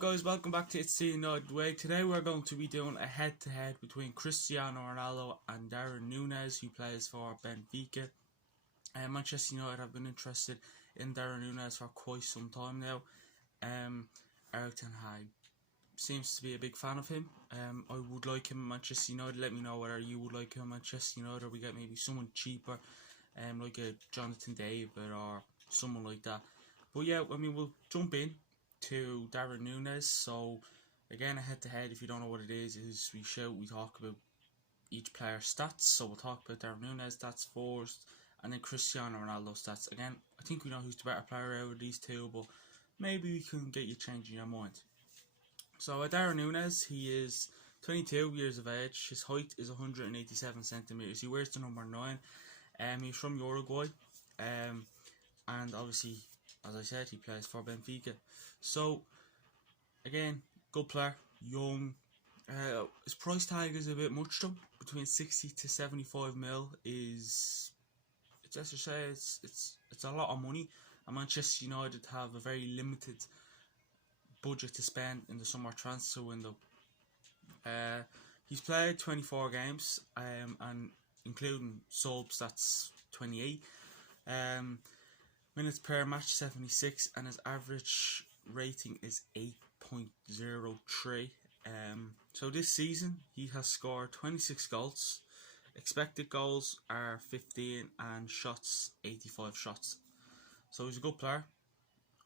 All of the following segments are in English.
guys, welcome back to It's the United Way. Today we're going to be doing a head-to-head between Cristiano Ronaldo and Darwin Nunez, who plays for Benfica. Manchester United have been interested in Darwin Nunez for quite some time now. Eric Ten Hag seems to be a big fan of him. I would like him at Manchester United. Let me know whether you would like him at Manchester United, or we get maybe someone cheaper, like a Jonathan David or someone like that. But yeah, we'll jump in to Darwin Nunez. So again, a head-to-head, if you don't know what it is we talk about each player's stats. So we'll talk about Darwin Nunez stats first, and then Cristiano Ronaldo stats. Again, I think we know who's the better player out of these two, but maybe we can get you changing your mind. So Darwin Nunez, he is 22 years of age. His height is 187 centimeters. He wears the number 9. He's from Uruguay, and obviously, as I said, he plays for Benfica. So again, good player, young. His price tag is a bit much though. Between 60 to 75 mil is, let's just say, it's a lot of money. And Manchester United have a very limited budget to spend in the summer transfer window. He's played 24 games, and including subs, that's 28. Minutes per match 76, and his average rating is 8.03. So this season he has scored 26 goals. Expected goals are 15, and shots 85 shots. So he's a good player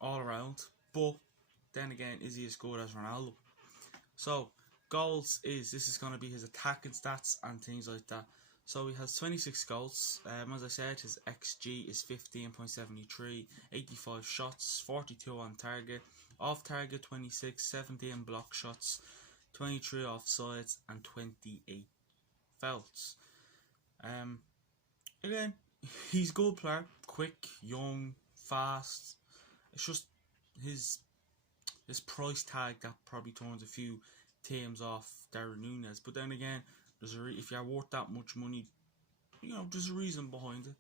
all around. But then again, is he as good as Ronaldo? So goals this is going to be his attacking stats and things like that. So he has 26 goals. As I said, his XG is 15.73, 85 shots, 42 on target, off target 26, 17 block shots, 23 offsides, and 28 fouls. Again, he's a good player, quick, young, fast. It's just his price tag that probably turns a few teams off Darwin Nunez. But then again, if you're worth that much money, there's a reason behind it.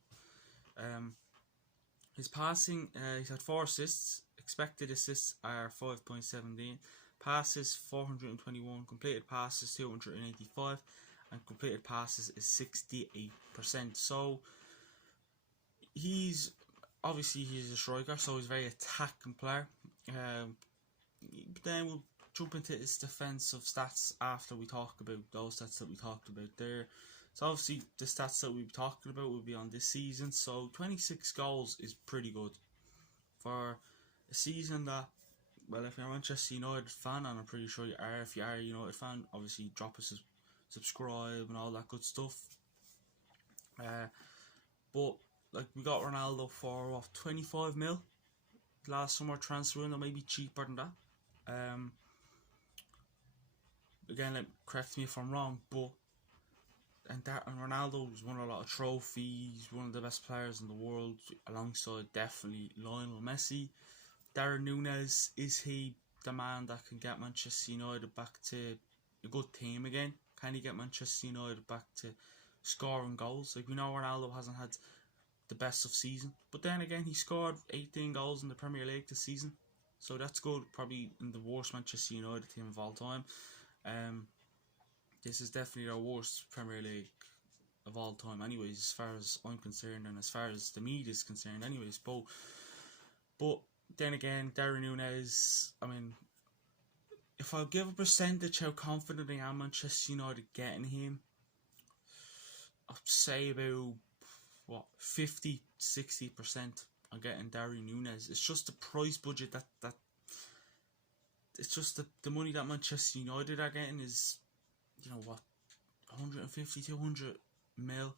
His passing, he's had 4 assists. Expected assists are 5.17. Passes 421. Completed passes 285. And completed passes is 68%. So he's a striker, so he's a very attacking player. But then we'll jump into his defensive stats after we talk about those stats that we talked about there. So obviously the stats that we'll be talking about will be on this season. So 26 goals is pretty good for a season that, well, if you're a Manchester United fan, and I'm pretty sure you are, if you are a United fan, obviously drop us a subscribe and all that good stuff. But like, we got Ronaldo for 25 mil last summer transfer window, maybe cheaper than that. Again, correct me if I'm wrong, but and Ronaldo's won a lot of trophies, one of the best players in the world, alongside definitely Lionel Messi. Darwin Nunez, is he the man that can get Manchester United back to a good team again? Can he get Manchester United back to scoring goals? Like, we know Ronaldo hasn't had the best of season, but then again, he scored 18 goals in the Premier League this season, so that's good. Probably in the worst Manchester United team of all time. This is definitely our worst Premier League of all time, anyways, as far as I'm concerned, and as far as the media is concerned, anyways. But then again, Darwin Nunez, if I give a percentage how confident I am Manchester United getting him, I'd say about 50-60% on getting Darwin Nunez. It's just the price budget that it's just the money that Manchester United are getting is, 150-200 mil,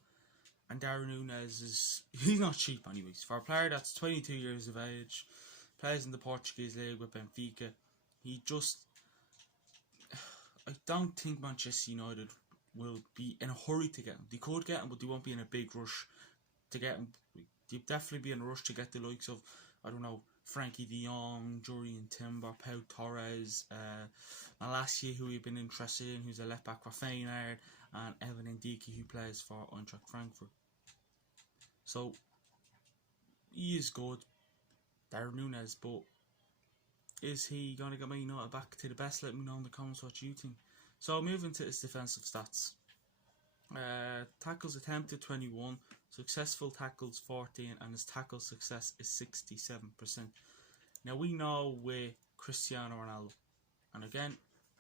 and Darwin Nunez he's not cheap anyways. For a player that's 22 years of age, plays in the Portuguese league with Benfica, I don't think Manchester United will be in a hurry to get him. They could get him, but they won't be in a big rush to get him. They'd definitely be in a rush to get the likes of, Frankie de Jong, Jurriën Timber, Pau Torres, Malacia, who we've been interested in, who's a left back for Feyenoord, and Evan Ndiki, who plays for Eintracht Frankfurt. So he is good, Darwin Nunez, but Is he going to get Man United back to the best? Let me know in the comments what you think. So moving to his defensive stats. Tackles attempted 21, successful tackles 14, and his tackle success is 67%. Now we know with Cristiano Ronaldo, and again,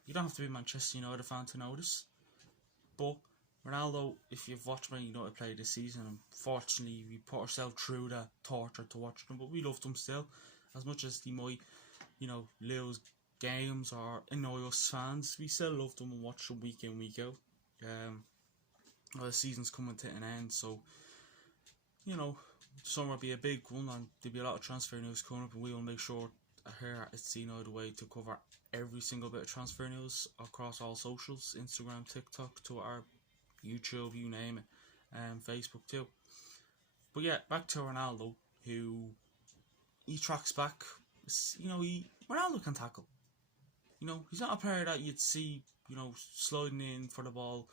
you don't have to be a Manchester United fan to know this, but Ronaldo, if you've watched Man United play this season, unfortunately we put ourselves through that torture to watch them, but we loved them still, as much as they might, lose games or annoy us fans. We still love them and watch them week in, week out. The season's coming to an end, so summer will be a big one, and there'll be a lot of transfer news coming up, and we will make sure here at It's the way to cover every single bit of transfer news across all socials: Instagram, TikTok, Twitter, YouTube, you name it, and Facebook too. But yeah, back to Ronaldo, who he tracks back. Ronaldo can tackle. He's not a player that you'd see, sliding in for the ball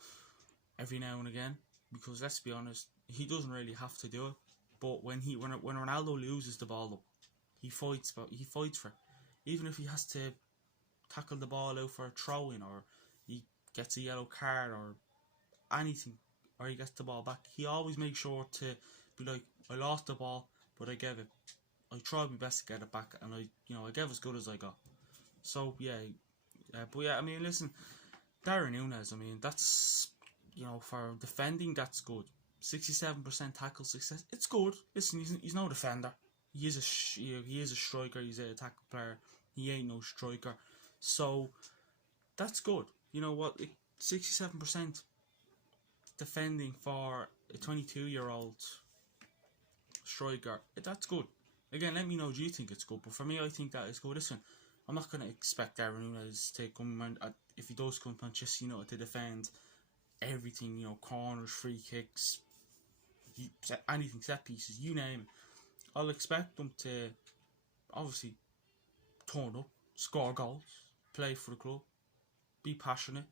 every now and again, because let's be honest, he doesn't really have to do it. But when Ronaldo loses the ball, he fights for it. Even if he has to tackle the ball out for a throw-in, or he gets a yellow card or anything, or he gets the ball back, he always makes sure to be like, I lost the ball, but I tried my best to get it back, and I gave as good as I got. So yeah, listen, Darwin Nunez, that's, for defending, that's good. 67% tackle success, it's good. Listen, he's no defender. He is a striker. He's a tackle player. He ain't no striker. So that's good. You know what? 67% defending for a 22-year-old striker, that's good. Again, let me know, do you think it's good? But for me, I think that is good. Listen, I'm not going to expect Darwin Nunez to come, if he does come to Manchester United, to defend everything, corners, free kicks, anything, set pieces, you name it. I'll expect them to obviously turn up, score goals, play for the club, be passionate,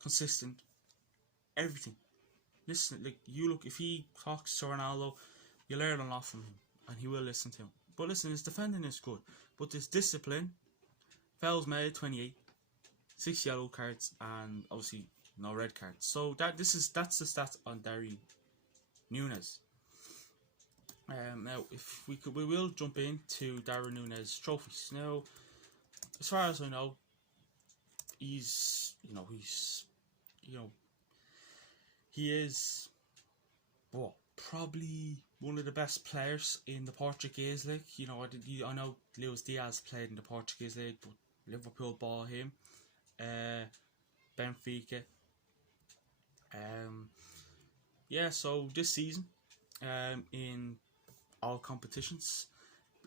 consistent, everything. Listen, if he talks to Ronaldo, you learn a lot from him, and he will listen to him. But listen, his defending is good, but his discipline, fouls made 28, 6 yellow cards, and obviously no red cards. So that's the stats on Darwin Nunez. Now, if we will jump into Darwin Nunez trophies. Now, as far as I know, he is probably one of the best players in the Portuguese league. I know Luis Diaz played in the Portuguese league, but Liverpool bought him. Benfica. So this season, in all competitions,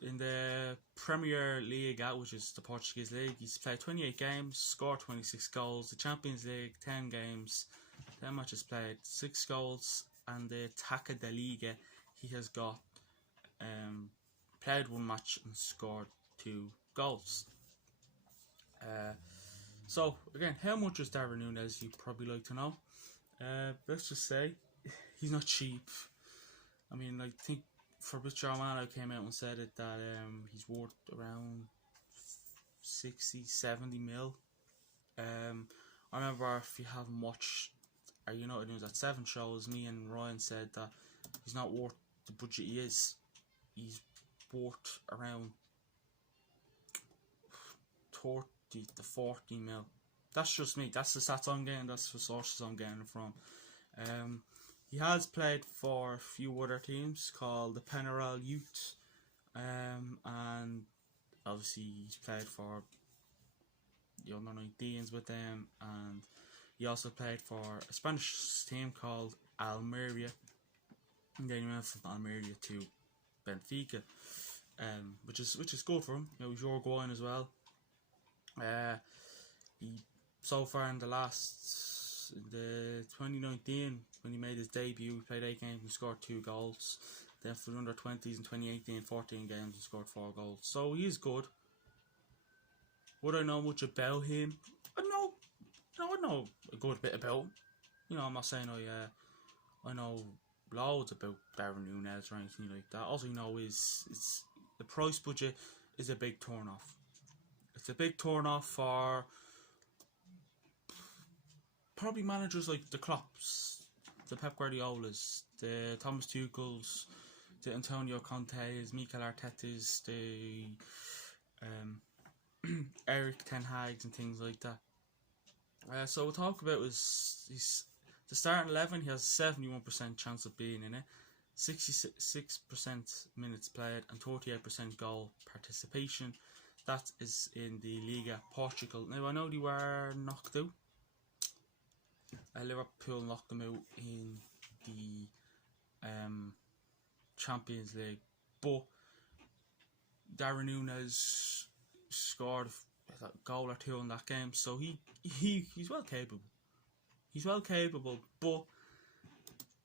in the Premier League, which is the Portuguese league, he's played 28 games, scored 26 goals. The Champions League, 10 games, 10 matches played, 6 goals. And the Taça da Liga, he has got played 1 match and scored 2 goals. So again, how much is Darwin Nunez? You'd probably like to know. Let's just say he's not cheap. I think Fabrizio Romano came out and said it, that he's worth around 60, 70 mil. I remember, if you haven't watched our United News at 7 shows, me and Ryan said that he's not worth the budget he is. He's worth around 30 to 40 mil. That's just me. That's the stats I'm getting. That's the sources I'm getting from. He has played for a few other teams called the Penarel Youth, and obviously he's played for the under 19s with them, and he also played for a Spanish team called Almeria, and then he went from Almeria to Benfica, which is good for him. He's Uruguayan as well. He so far in the 2019, when he made his debut, he played 8 games and scored 2 goals. Then for the under 20s in 2018, 14 games and scored 4 goals. So he is good. Would I know much about him? I know a good bit about him. I'm not saying I know loads about Darwin Nunez or anything like that. All I know is the price budget is a big turn off. it's a big turn off for probably managers like the Klopps, the Pep Guardiolas, the Thomas Tuchel's, the Antonio Conte's, Mikel Arteta's, the Eric Ten Hag's and things like that. So we'll talk about his the starting 11. He has a 71% chance of being in it, 66% minutes played, and 38% goal participation. That is in the Liga Portugal. Now I know they were knocked out. Liverpool knocked them out in the Champions League, but Darwin Nunez scored a goal or two in that game, so he's well capable. He's well capable, but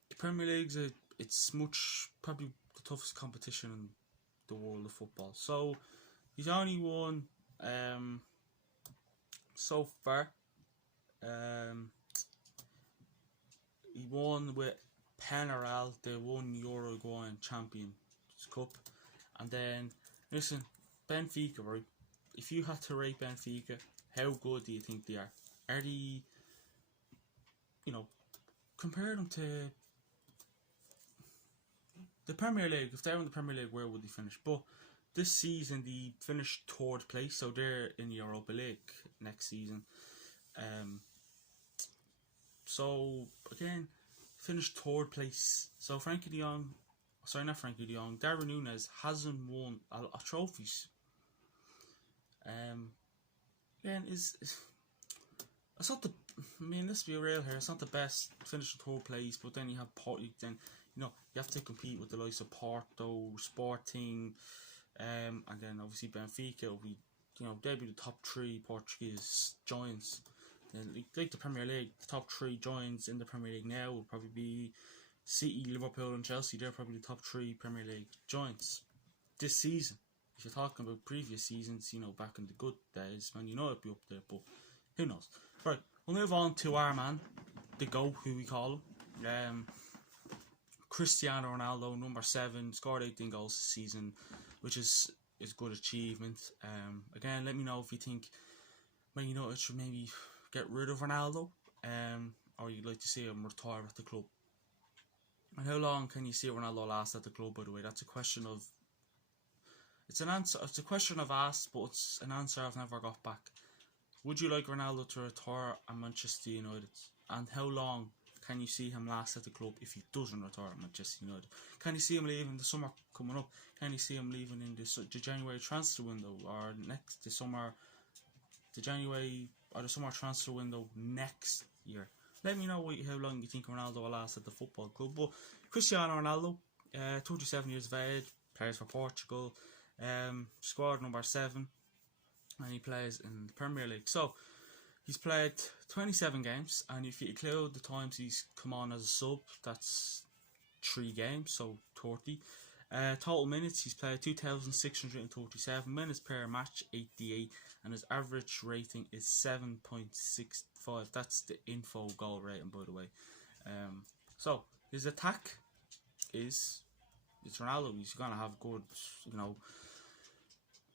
the Premier League's it's much probably the toughest competition in the world of football. So he's only won so far. He won with Penarel, the Uruguayan Champions Cup, and then listen, Benfica, right? If you had to rate Benfica, how good do you think they are? Are they, compare them to the Premier League? If they're in the Premier League, where would they finish? But this season, they finished 3rd place, so they're in the Europa League next season. So again, finished 3rd place. So Darwin Nunez hasn't won a trophies. Again, it's not the. I mean, let's be real here. It's not the best. Finished 3rd place, but then you have you have to compete with the likes of Porto, Sporting, and then obviously Benfica will be, they'll be the top 3 Portuguese giants. And like the Premier League, the top 3 giants in the Premier League now will probably be City, Liverpool, and Chelsea. They're probably the top 3 Premier League giants this season. If you're talking about previous seasons, back in the good days, Man United would be up there, but who knows? Right, we'll move on to our man, the GOAT, who we call him. Cristiano Ronaldo, number 7, scored 18 goals this season, which is good achievement. Again, let me know if you think Man United should maybe get rid of Ronaldo, or you'd like to see him retire at the club. And how long can you see Ronaldo last at the club, by the way? That's a question of... It's a question I've asked, but it's an answer I've never got back. Would you like Ronaldo to retire at Manchester United? And how long can you see him last at the club if he doesn't retire at Manchester United? Can you see him leaving the summer coming up? Can you see him leaving in the January transfer window, or the summer transfer window next year? Let me know how long you think Ronaldo will last at the football club. But Cristiano Ronaldo, 37 years of age, plays for Portugal, squad number 7, and he plays in the Premier League. So he's played 27 games, and if you include the times he's come on as a sub, that's 3 games, so 30. Total minutes, he's played 2,637 minutes per match, 88, and his average rating is 7.65. That's the info goal rating, by the way. So his attack it's Ronaldo. He's gonna have good,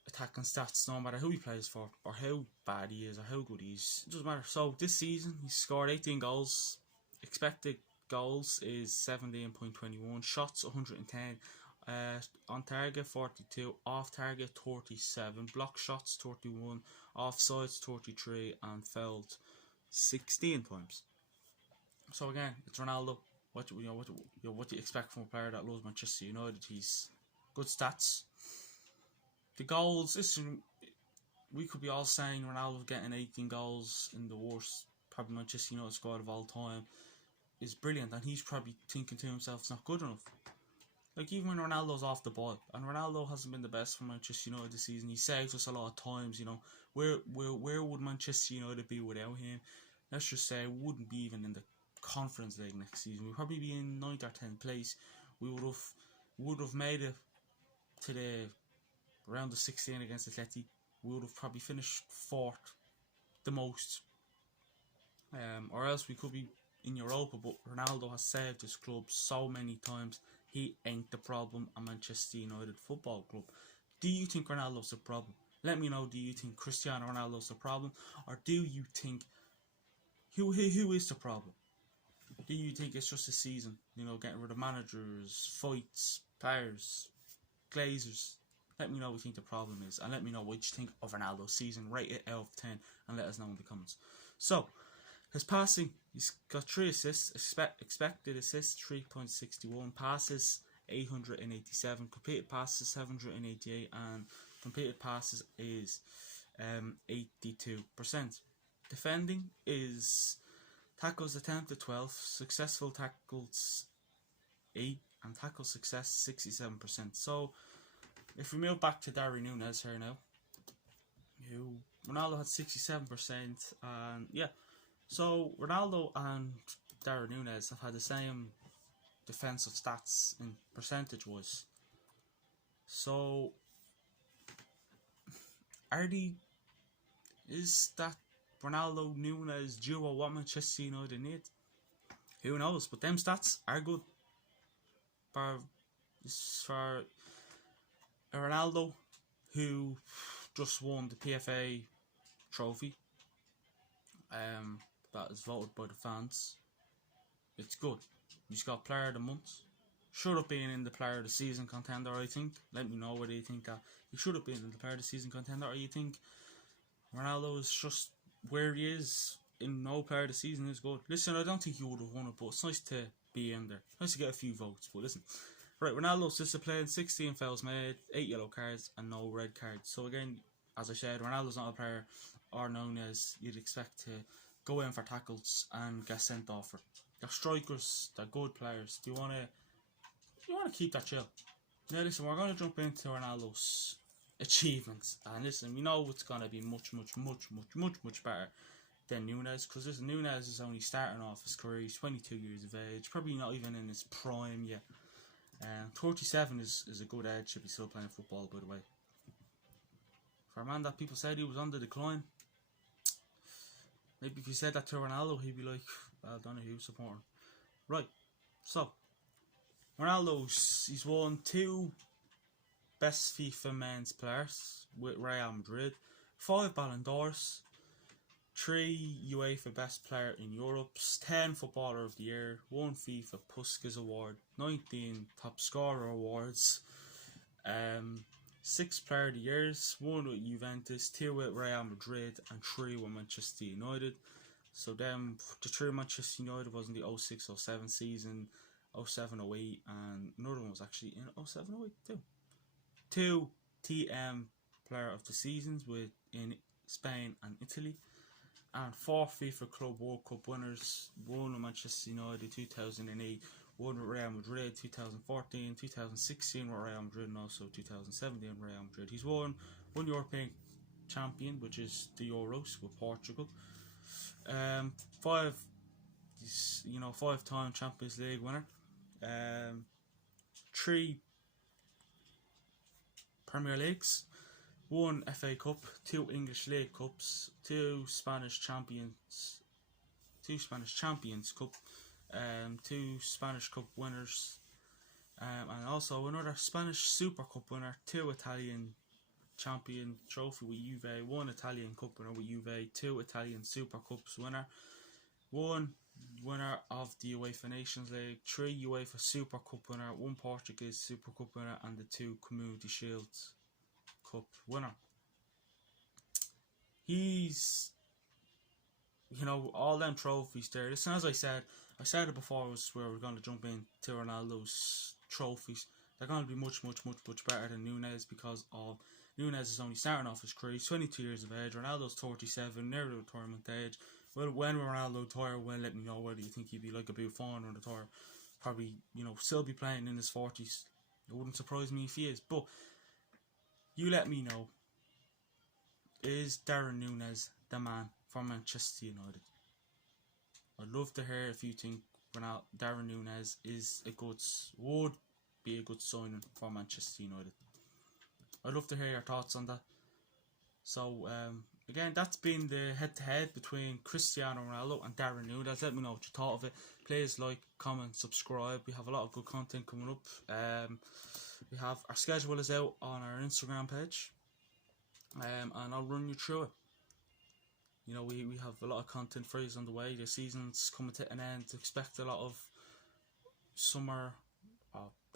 attacking stats no matter who he plays for, or how bad he is, or how good he is. It doesn't matter. So this season he scored 18 goals. Expected goals is 17.21. Shots 110. On target 42. Off target 37. Block shots 31. Offsides 33, and fouled 16 times. So again, it's Ronaldo. What do you expect from a player that loves Manchester United? He's good stats. The goals, listen, we could be all saying Ronaldo getting 18 goals in the worst probably Manchester United squad of all time is brilliant, and he's probably thinking to himself it's not good enough. Like, even when Ronaldo's off the ball, and Ronaldo hasn't been the best for Manchester United this season, he saves us a lot of times, where would Manchester United be without him? Let's just say we wouldn't be even in the Conference League next season. We'd probably be in 9th or 10th place. We would have made it to the round of 16 against Atleti. We would have probably finished 4th the most, or else we could be in Europa. But Ronaldo has saved his club so many times. He ain't the problem at Manchester United Football Club. Do you think Ronaldo's the problem? Let me know, do you think Cristiano Ronaldo's the problem, or do you think who is the problem? Do you think it's just a season? You know, getting rid of managers, fights, players, Glazers. Let me know what you think the problem is, and let me know what you think of Ronaldo's season. Rate it out of 10 and let us know in the comments. So, his passing, he's got 3 assists, expected assists 3.61, passes 887, completed passes 788, and completed passes is 82%. Defending is tackles attempted 12, successful tackles 8, and tackle success 67%. So if we move back to Darwin Nunez here now, who Ronaldo had 67%, and yeah, so Ronaldo and Darwin Nunez have had the same defensive stats in percentage wise. So is that Ronaldo Nunez duo what Manchester United need? Who knows? But them stats are good for Ronaldo, who just won the PFA trophy. That is voted by the fans. It's good. He's got Player of the Month. Should have been in the Player of the Season contender, I think. Let me know whether you think that he should have been in the Player of the Season contender, or you think Ronaldo is just where he is in no Player of the Season is good. Listen, I don't think he would have won it, but it's nice to be in there. Nice to get a few votes, but listen. Right, Ronaldo's disciplined, 16 fouls made, 8 yellow cards and no red cards. So again, as I said, Ronaldo's not a player or known as you'd expect to go in for tackles and get sent off for. They're strikers, they're good players. Do you want to keep that chill? Now listen, we're going to jump into Ronaldo's achievements, and listen, we know it's going to be much better than Nunez, because listen, Nunez is only starting off his career. He's 22 years of age, probably not even in his prime yet. 37 is a good age to be still playing football, by the way. For a man that people said he was on the decline, maybe if you said that to Ronaldo, he'd be like, well, I don't know who supporting. Right, so he's won 2 best FIFA men's players with Real Madrid, 5 Ballon d'Ors, 3 UEFA Best Player in Europe, 10 Footballer of the Year, 1 FIFA Puskas Award, 19 Top Scorer Awards, 6 Player of the Years, 1 with Juventus, 2 with Real Madrid, and 3 with Manchester United. So then the 3 Manchester United was in the 06-07 season, 07-08, and another one was actually in 07-08 too. 2 TM Player of the Seasons in Spain and Italy, and 4 FIFA Club World Cup winners, 1 with Manchester United 2008, 1 with Real Madrid 2014, 2016 with Real Madrid, and also 2017 with Real Madrid. He's won 1 European champion, which is the Euros with Portugal. 5-time Champions League winner. 3 Premier Leagues, 1 FA Cup, 2 English League Cups, 2 Spanish Champions Cup, 2 Spanish Cup winners, and also another Spanish Super Cup winner, 2 Italian Champion Trophy with Juve, 1 Italian Cup winner with Juve, 2 Italian Super Cups winner, 1 winner of the UEFA Nations League, 3 UEFA Super Cup winner, 1 Portuguese Super Cup winner, and the 2 Community Shields Cup winner. He's, all them trophies there. Listen, as I said it before, was where we're going to jump into Ronaldo's trophies. They're going to be much better than Nunez, because of Nunez is only starting off his career. He's 22 years of age. Ronaldo's 37, near the retirement age. Well, when Ronaldo retire, well, let me know whether you think he'd be like a Buffon or retire. Probably, still be playing in his 40s. It wouldn't surprise me if he is. But you let me know. Is Darwin Nunez the man for Manchester United? I'd love to hear if you think Darwin Nunez would be a good signing for Manchester United. I'd love to hear your thoughts on that. So, again, that's been the head-to-head between Cristiano Ronaldo and Darwin Nunez. Let me know what you thought of it. Please like, comment, subscribe. We have a lot of good content coming up. We have our schedule is out on our Instagram page. and I'll run you through it. You know, we have a lot of content for you on the way. The season's coming to an end. Expect a lot of summer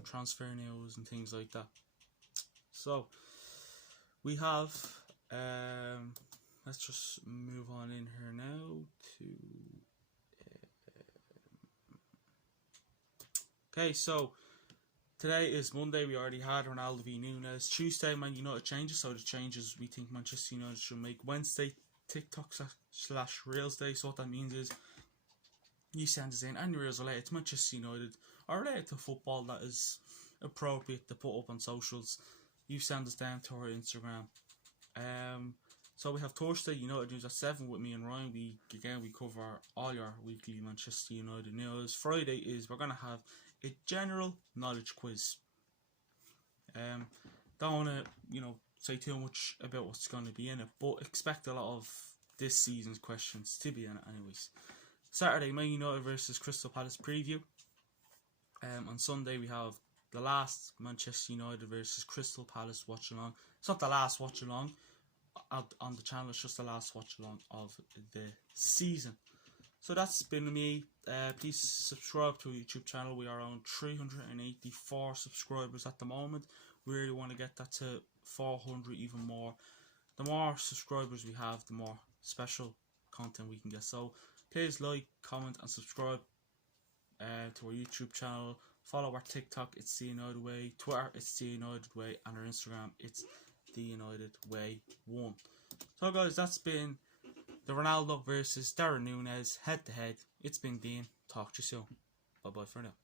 transfer news and things like that. So we have let's just move on in here now to okay, so today is Monday. We already had Ronaldo v Nunez. Tuesday, Man United changes, so the changes we think Manchester United should make. Wednesday, TikTok / Reels Day. So what that means is you send us in any reels related to Manchester United or related to football that is appropriate to put up on socials. You send us down to our Instagram. So we have Thursday United news at 7 with me and Ryan. We cover all your weekly Manchester United news. Friday is we're gonna have a general knowledge quiz. Don't wanna say too much about what's gonna be in it, but expect a lot of this season's questions to be in it anyways. Saturday, Man United versus Crystal Palace preview. On Sunday we have the last Manchester United versus Crystal Palace watch along. It's not the last watch along on the channel, it's just the last watch along of the season. So that's been me. Please subscribe to our YouTube channel. We are on 384 subscribers at the moment. We really want to get that to 400, even more. The more subscribers we have, the more special content we can get. So please like, comment and subscribe to our YouTube channel. Follow our TikTok, it's The United Way. Twitter, it's The United Way. And our Instagram, it's The United Way 1. So guys, that's been the Ronaldo versus Darwin Nunez head to head. It's been Dean. Talk to you soon. Bye bye for now.